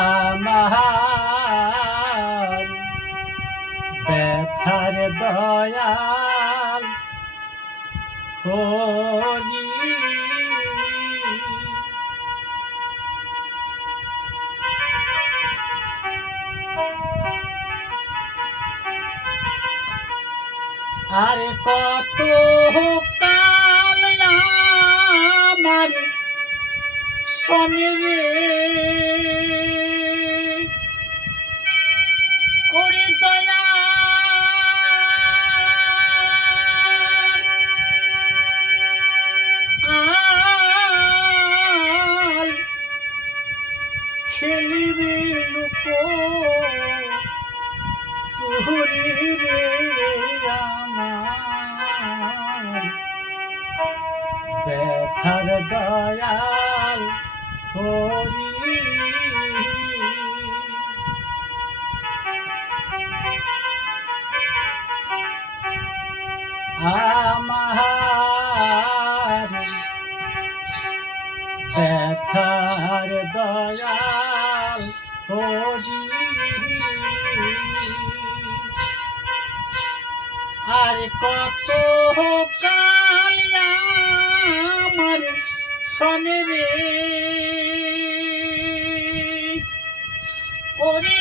আমার ব্যথার দয়াল হরি আর কত কাল আমার শনিরে আমার ব্যথার দয়াল হরি। আমার ব্যথার দয়াল হরি। আর কত আমার সনে রে? ওরে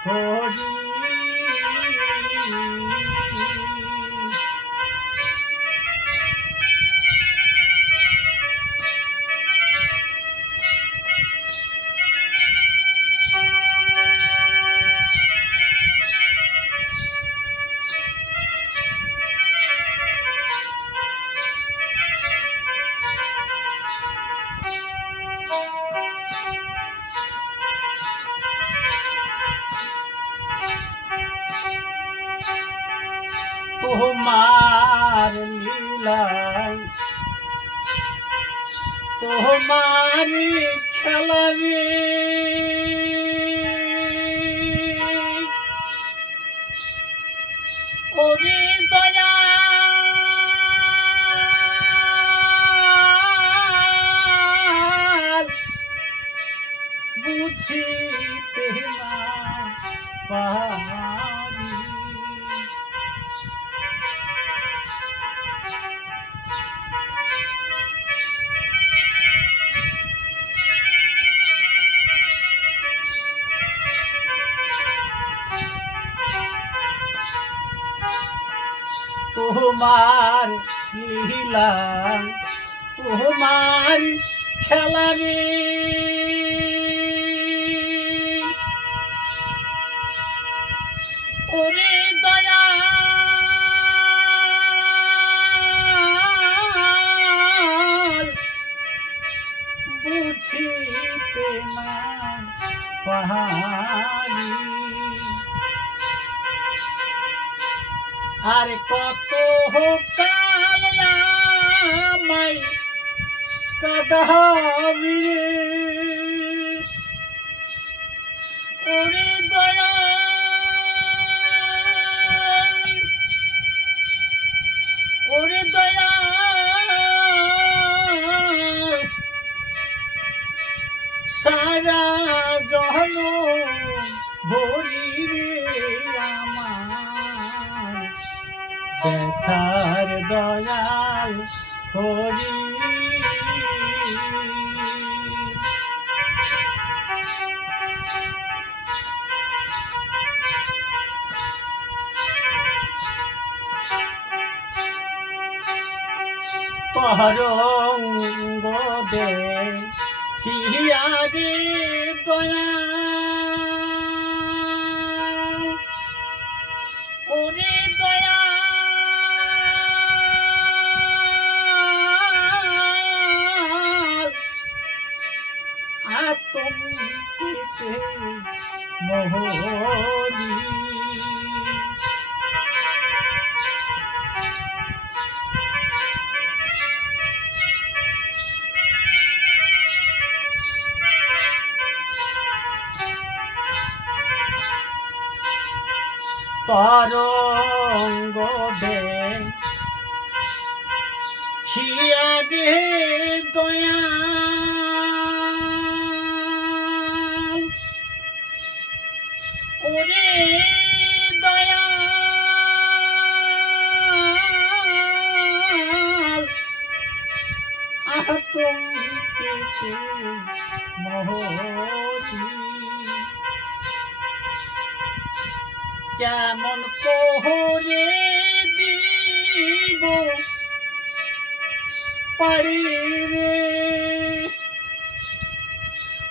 হরি তোমার লীলায় তোমার খেলাবে ওরে দয়া বুঝিতে না তোমার লীলা তোমার খেলা রে আর কত হোক আমায় কাদাবি ওরে দয়া দয়াল হরি। তরঙ্গ দে হিয়ারে দয়া তরঙ্গ দে খিয়া রে দয়াল ওরে দয়াল আতঙ্কেতে মহরি কেমন কোহরে দিব পারি রে?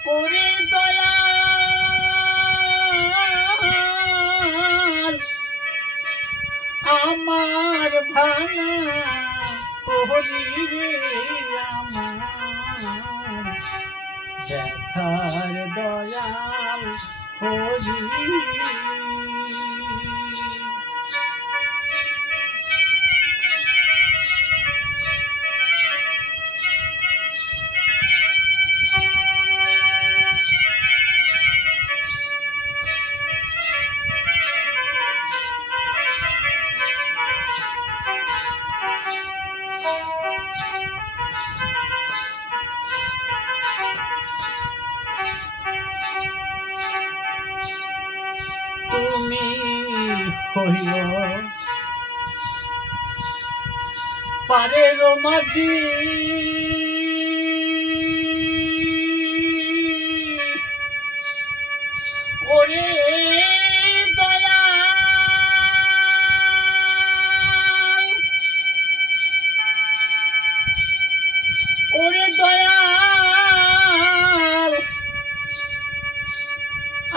ওরে দয়াল, আমার ভাঙা তোহরি রে আমার। ব্যথার দয়াল হরি হইল। পারের মাঝি। ওরে দয়াল। ওরে দয়াল।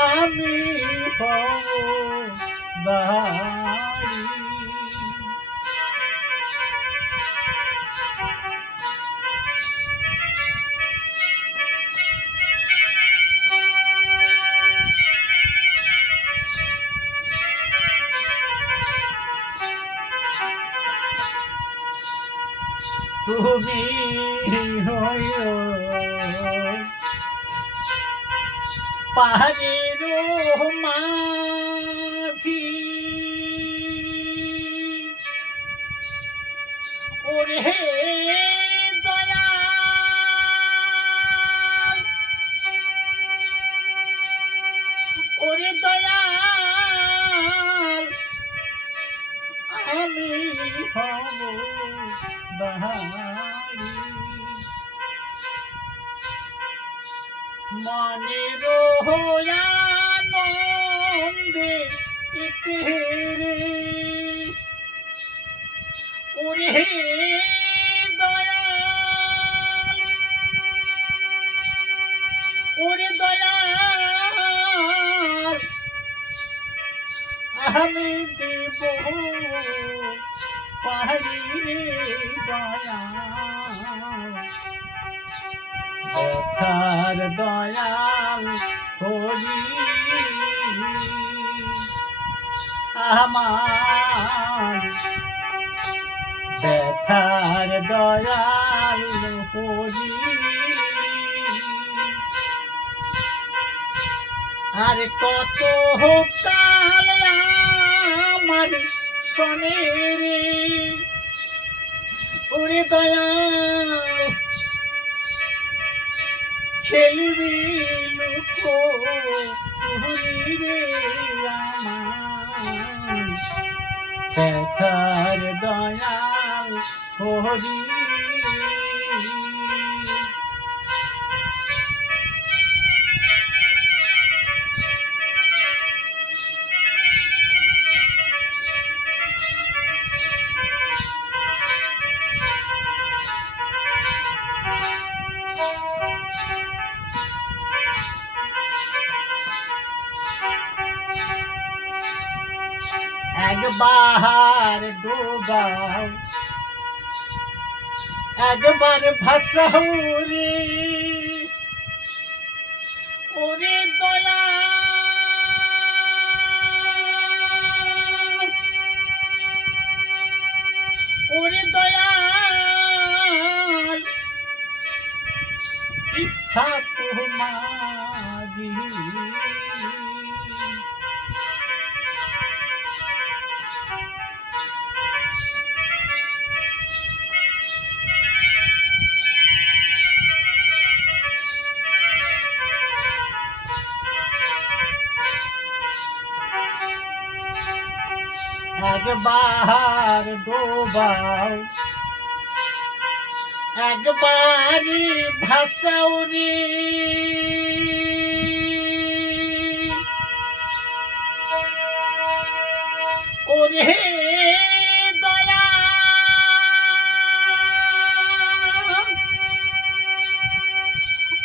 আমি হব বাড়ি তুমি পাহাড়ের মাঝি হব বাহারি মনের আনন্দে ইতিরে ওরে দয়াল ওরে দয়াল আমি দেব। পাহাড়ি রে দয়াল দয়াল হরি। আমার ব্যথার দয়াল হরি। আর কত কাল আমার শনে রে ওরে দয়াল খেলবি লুকো ব্যথার হরি। একবার ভাসাউরি ওরে দয়া। ওরে দয়াল ইচ্ছা তোমারি একবার ডোবাও। একবারই ভাসাও রে ওরে দয়া।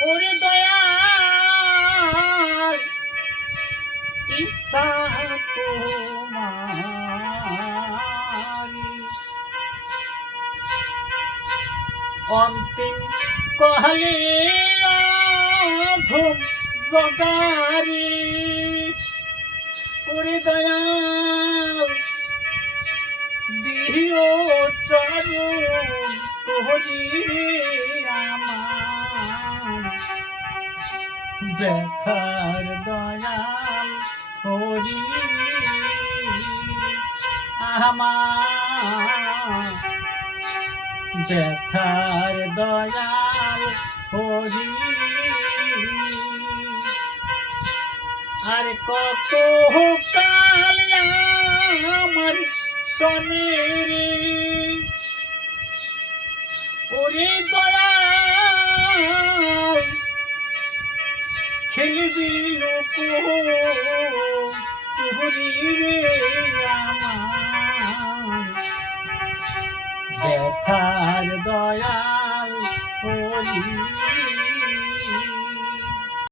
ওরে দয়া। ইচ্ছা তোমারি অন্তিম কহলে ধুম জগারি। ওরে দয়াল দিও চরণ তোহরি আমার। দয়াল হরি আমার। ব্যথার দয়াল হরি। আর কত আমার সনের ওরে দয়াল খেলবি লোক চুরি রে আমার। ব্যথার দয়াল হরি